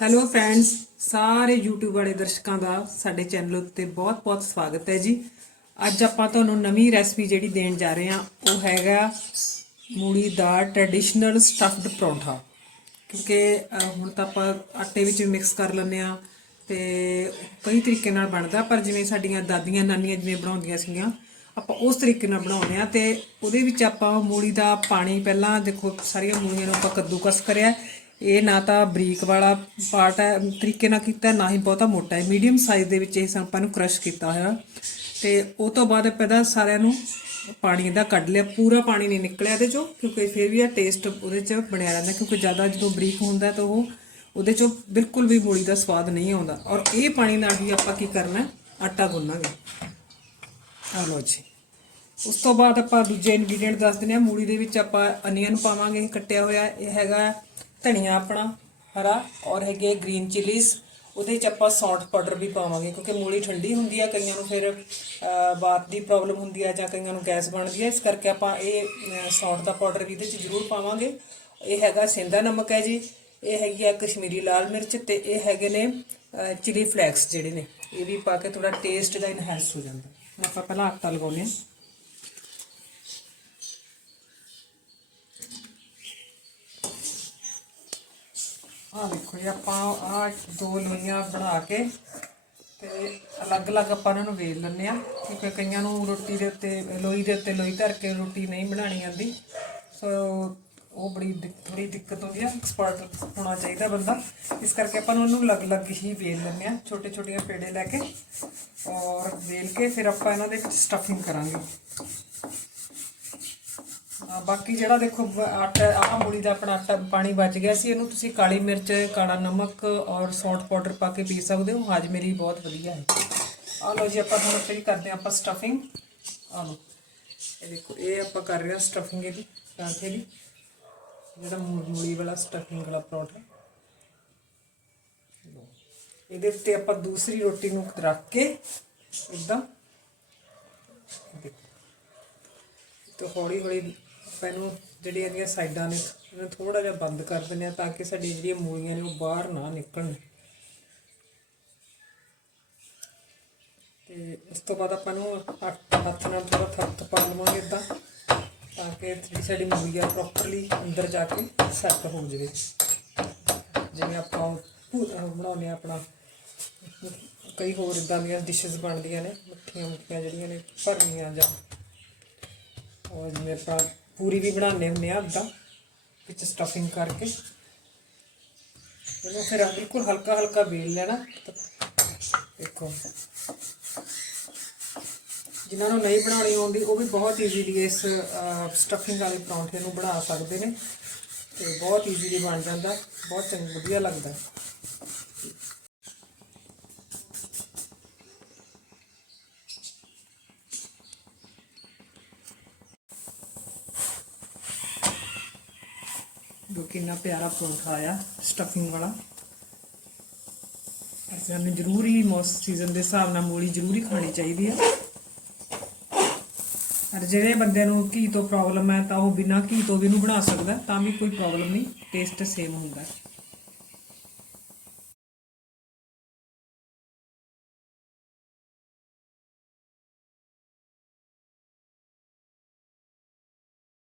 Hello friends ਸਾਰੇ YouTube ਵਾਲੇ ਦਰਸ਼ਕਾਂ ਦਾ ਸਾਡੇ ਚੈਨਲ ਉੱਤੇ ਬਹੁਤ-ਬਹੁਤ ਸਵਾਗਤ ਹੈ ਜੀ। ਅੱਜ ਆਪਾਂ ਤੁਹਾਨੂੰ ਨਵੀਂ ਰੈਸਪੀ ਜਿਹੜੀ ਦੇਣ ਜਾ ਰਹੇ ਹਾਂ, ਉਹ ਹੈਗਾ ਮੂਲੀ ਦਾ ਟ੍ਰੈਡੀਸ਼ਨਲ ਸਟਫਡ ਪਰੌਂਠਾ। ਕਿਉਂਕਿ ਹੁਣ ਤਾਂ ਆਪਾਂ ਆਟੇ ਵਿੱਚ ਮਿਕਸ ਕਰ ਲੈਂਦੇ ਆ ਤੇ ਕਈ ਤਰੀਕੇ ਨਾਲ ਬਣਦਾ, ਪਰ ਜਿਵੇਂ ਸਾਡੀਆਂ ਦਾਦੀਆਂ ਨਾਨੀਆਂ ਜਿਵੇਂ ਬਣਾਉਂਦੀਆਂ ਸੀਗੀਆਂ, ਆਪਾਂ ਉਸ ਤਰੀਕੇ ਨਾਲ ਬਣਾਉਂਦੇ ਆ ਤੇ ਉਹਦੇ ਵਿੱਚ ਆਪਾਂ ਮੂਲੀ ਦਾ ਪਾਣੀ ਪਹਿਲਾਂ ਦੇਖੋ ਸਾਰੀਆਂ ਮੂਲੀਆਂ ਨੂੰ ਆਪਾਂ ਕੱਦੂਕਸ ਕਰਿਆ ਇਹ ਨਾ ਤਾਂ ਬਰੀਕ ਵਾਲਾ ਪਾਰਟ ਹੈ, ਤਰੀਕੇ ਨਾਲ ਕੀਤਾ, ਨਾ ਹੀ ਬਹੁਤਾ ਮੋਟਾ ਹੈ। ਮੀਡੀਅਮ ਸਾਈਜ਼ ਦੇ ਵਿੱਚ ਇਹ ਆਪਾਂ ਨੂੰ ਕ੍ਰਸ਼ ਕੀਤਾ ਹੋਇਆ। ਤੇ ਉਹ ਤੋਂ ਬਾਅਦ ਪਹਿਲਾਂ ਸਾਰਿਆਂ ਨੂੰ ਪਾਣੀ ਦਾ ਕੱਢ ਲਿਆ। ਪੂਰਾ ਪਾਣੀ ਨਹੀਂ ਨਿਕਲਿਆ ਇਹਦੇ ਚੋਂ, ਕਿਉਂਕਿ ਫਿਰ ਵੀ ਇਹ ਟੇਸਟ ਉਹਦੇ ਚ ਬਣਿਆ ਰਹਿੰਦਾ, ਕਿਉਂਕਿ ਜ਼ਿਆਦਾ ਜਦੋਂ ਬਰੀਕ ਹੁੰਦਾ ਤਾਂ ਉਹ ਉਹਦੇ ਚੋਂ ਬਿਲਕੁਲ ਵੀ ਮੂਲੀ ਦਾ ਸਵਾਦ ਨਹੀਂ ਆਉਂਦਾ। ਔਰ ਇਹ ਪਾਣੀ ਨਾਲ ਹੀ ਆਪਾਂ ਕੀ ਕਰਨਾ ਆਟਾ ਗੁੰਨਾਂਗੇ ਆ ਲਓ ਜੀ। ਉਸ ਤੋਂ ਬਾਅਦ ਆਪਾਂ ਦੂਜੇ ਇਨਗਰੀਡੀਅੰਟ ਦੱਸ ਦਿੰਦੇ ਹਾਂ। ਮੂਲੀ ਦੇ ਵਿੱਚ ਆਪਾਂ ਅਨੀਅਨ ਪਾਵਾਂਗੇ। ਇਹ ਕੱਟਿਆ ਹੋਇਆ ਇਹ ਹੈਗਾ ਧਨੀਆ ਆਪਣਾ ਹਰਾ ਔਰ ਹੈਗੇ ਗ੍ਰੀਨ ਚਿਲੀਜ਼ ਉਹਦੇ ਚ ਆਪਾਂ ਸੌਂਠ ਪਾਊਡਰ ਵੀ ਪਾਵਾਂਗੇ ਕਿਉਂਕਿ ਮੂਲੀ ਠੰਡੀ ਹੁੰਦੀ ਆ ਕਈਆਂ ਨੂੰ ਫਿਰ ਬਾਤ ਦੀ ਪ੍ਰੋਬਲਮ ਹੁੰਦੀ ਆ ਜਾਂ ਕਈਆਂ ਨੂੰ ਗੈਸ ਬਣਦੀ ਆ ਇਸ ਕਰਕੇ ਆਪਾਂ ਇਹ ਅਹ, ਸੌਂਠ ਦਾ ਪਾਊਡਰ ਵੀ ਇਹਦੇ ਚ ਜ਼ਰੂਰ ਪਾਵਾਂਗੇ। ਇਹ ਹੈਗਾ ਸਿੰਦਾ ਨਮਕ ਹੈ ਜੀ। ਇਹ ਹੈਗੀ ਆ ਕਸ਼ਮੀਰੀ ਲਾਲ ਮਿਰਚ ਤੇ ਇਹ ਹੈਗੇ ਨੇ ਚਿਲੀ ਫਲੈਕਸ ਜਿਹੜੇ ਨੇ। ਇਹ ਵੀ ਪਾ ਕੇ ਥੋੜਾ ਟੇਸਟ ਦਾ ਇਨਹੈਂਸ ਹੋ ਜਾਂਦਾ। ਆਪਾਂ ਪਹਿਲਾਂ ਆਟਾ ਲਗਾਉਂਦੇ ਹਾਂ। ਆ ਦੇਖੋ ਜੀ, ਆਪਾਂ ਆ ਦੋ ਲੋਈਆਂ ਬਣਾ ਕੇ ਤੇ ਅਲੱਗ-ਅਲੱਗ ਆਪਾਂ ਇਹਨਾਂ ਨੂੰ ਵੇਲ ਲੈਂਦੇ ਆ ਕਿਉਂਕਿ ਕਈਆਂ ਨੂੰ ਰੋਟੀ ਦੇ ਉੱਤੇ, ਲੋਈ ਦੇ ਉੱਤੇ ਲੋਈ ਧਰ ਕੇ ਰੋਟੀ ਨਹੀਂ ਬਣਾਣੀ ਆਉਂਦੀ। ਸੋ ਉਹ ਬੜੀ ਦਿੱਕ- ਬੜੀ ਦਿੱਕਤ ਹੁੰਦੀ ਆ ਐਕਸਪਰਟ ਹੋਣਾ ਚਾਹੀਦਾ ਬੰਦਾ। ਇਸ ਕਰਕੇ ਆਪਾਂ ਨੂੰ ਉਹਨੂੰ ਅਲੱਗ-ਅਲੱਗ ਹੀ ਵੇਲ ਲੈਂਦੇ ਆ ਛੋਟੇ ਛੋਟੀਆਂ ਪੇੜੇ ਲੈ ਕੇ ਔਰ ਵੇਲ ਕੇ ਫਿਰ ਆਪਾਂ ਇਹਨਾਂ ਦੇ ਵਿੱਚ ਸਟਫਿੰਗ ਕਰਾਂਗੇ। ਬਾਕੀ ਜਿਹੜਾ ਦੇਖੋ ਆਟਾ, ਆਹ ਮੂਲੀ ਦਾ ਆਪਣਾ ਆਟਾ ਪਾਣੀ ਬਚ ਗਿਆ ਸੀ, ਇਹਨੂੰ ਤੁਸੀਂ ਕਾਲੀ ਮਿਰਚ, ਕਾਲਾ ਨਮਕ ਔਰ ਸੌਂਠ ਪਾਊਡਰ ਪਾ ਕੇ ਪੀ ਸਕਦੇ ਹੋ। ਹਾਜ਼ਮੇ ਲਈ ਬਹੁਤ ਵਧੀਆ ਹੈ। ਆ ਲਓ ਜੀ, ਆਪਾਂ ਹੁਣ ਫਿਰ ਕਰਦੇ ਹਾਂ ਆਪਾਂ ਸਟਫਿੰਗ ਆ ਲਓ, ਇਹ ਦੇਖੋ, ਇਹ ਆਪਾਂ ਕਰ ਰਹੇ ਹਾਂ ਸਟਫਿੰਗ ਇਹਦੀ ਪਰਾਂਠੇ ਦੀ। ਜਿਹੜਾ ਮੂ- ਮੂਲੀ ਵਾਲਾ ਸਟਫਿੰਗ ਵਾਲਾ ਪਰੌਂਠਾ। ਇਹਦੇ ਉੱਤੇ ਆਪਾਂ ਦੂਸਰੀ ਰੋਟੀ ਨੂੰ ਰੱਖ ਕੇ ਇਦਾਂ ਦੇਖੋ ਤੇ ਹੌਲੀ ਹੌਲੀ ਆਪਾਂ ਇਹਨੂੰ ਜਿਹੜੀਆਂ ਇਹਦੀਆਂ ਸਾਈਡਾਂ ਨੇ, ਇਹਨੂੰ ਥੋੜਾ ਜਿਹਾ ਬੰਦ ਕਰ ਦਿੰਦੇ ਆ ਤਾਂ ਕਿ ਸਾਡੀ ਜਿਹੜੀਆਂ ਮੂਲੀਆਂ ਨੇ ਉਹ ਬਾਹਰ ਨਾ ਨਿਕਲਣ। ਤੇ ਉਸ ਤੋਂ ਬਾਅਦ ਆਪਾਂ ਨੂੰ ਹੱਥ ਨਾਲ ਥੋੜਾ ਥੱਪ ਪਾ ਲਵਾਂਗੇ ਇਦਾਂ, ਤਾਂ ਕਿ ਜਿਹੜੀ ਸਾਡੀ ਮੂਲੀ ਆ ਪ੍ਰੋਪਰਲੀ ਅੰਦਰ ਜਾ ਕੇ ਸੈੱਟ ਹੋ ਜਾਵੇ। ਜਿਵੇਂ ਆਪਾਂ ਭੂ- ਬਣਾਉਂਦੇ ਆ ਆਪਣਾ, ਕਈ ਹੋਰ ਇਦਾਂ ਦੀਆਂ ਡਿਸ਼ਸ ਬਣਦੀਆਂ ਨੇ ਮੱਠੀਆਂ ਮੁੱਠੀਆਂ ਜਿਹੜੀਆਂ ਨੇ, ਭਰਨੀਆਂ ਜਾਂ ਔਰ ਜਿਵੇਂ ਆਪਾਂ ਪੂਰੀ ਵੀ ਬਣਾਉਂਦੇ ਹੁੰਦੇ ਆ ਅੱਧਾ ਵਿੱਚ ਸਟਫਿੰਗ ਕਰਕੇ। ਇਹਨੂੰ ਫਿਰ ਬਿਲਕੁਲ ਹਲਕਾ ਹਲਕਾ ਵੇਲ ਲੈਣਾ। ਦੇਖੋ। ਜਿਨ੍ਹਾਂ ਨੂੰ ਨਹੀਂ ਬਣਾਉਣੀ ਆਉਂਦੀ, ਉਹ ਵੀ ਬਹੁਤ ਈਜ਼ੀਲੀ ਇਸ ਸਟਫਿੰਗ ਵਾਲੇ ਪਰੌਂਠੇ ਨੂੰ ਬਣਾ ਸਕਦੇ ਨੇ। ਤੇ ਬਹੁਤ ਈਜ਼ੀਲੀ ਬਣ ਜਾਂਦਾ। ਬਹੁਤ ਚੰਗਾ, ਵਧੀਆ ਲੱਗਦਾ। ਜੋ ਕਿੰਨਾ ਪਿਆਰਾ ਪਰੌਂਠਾ ਆਇਆ ਸਟਫਿੰਗ ਵਾਲਾ। ਅਸੀਂ ਸਾਨੂੰ ਜ਼ਰੂਰੀ ਮੌਸਮ ਸੀਜ਼ਨ ਦੇ ਹਿਸਾਬ ਨਾਲ ਮੂਲੀ ਜ਼ਰੂਰੀ ਖਾਣੀ ਚਾਹੀਦੀ ਹੈ ਅਰ ਜਿਹੜੇ ਬੰਦੇ ਨੂੰ ਘੀ ਤੋਂ ਪ੍ਰੋਬਲਮ ਹੈ ਤਾਂ ਉਹ ਬਿਨਾਂ ਘੀ ਤੋਂ ਵੀ ਇਹਨੂੰ ਬਣਾ ਸਕਦਾ, ਤਾਂ ਵੀ ਕੋਈ ਪ੍ਰੋਬਲਮ ਨਹੀਂ ਟੇਸਟ ਸੇਮ ਹੁੰਦਾ।